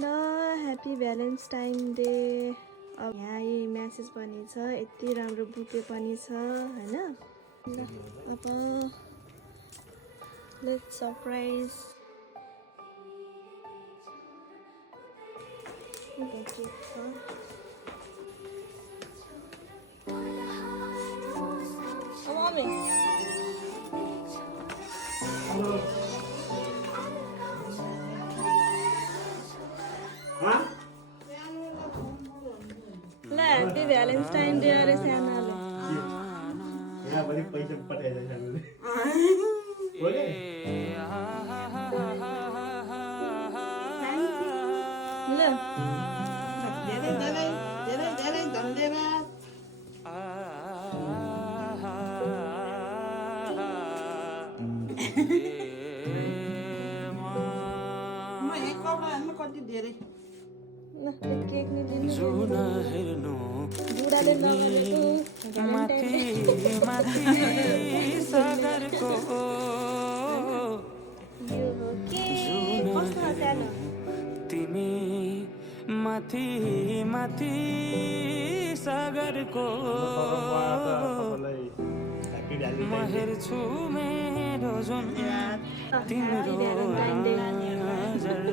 ल happy Valentine day. अब यहाँ यही म्यासेज पनि छ, यति राम्रो बुके पनि छ हैन। ल अब लेट्स सरप्राइज। मम्मी ल ह्याप्पी भ्यालेन्टाइन डे अरे सानाले। यहाँभरि पैसा पठाइदिएछ हामीले। बोले ल धेरै धेरै धेरै धेरै धन्यवाद। म एक कौडा कति धेरै ल केक नि दिनु। बुढाले नगरेको सागरको यो हो केक। कस्तो छ सानो? तिमी माथि माथि सागरको ह्याप्पी भ्यालेन्टाइन म हेर्छु मेरो जुन तिम्रो भ्यालेन्टाइन डे। नजर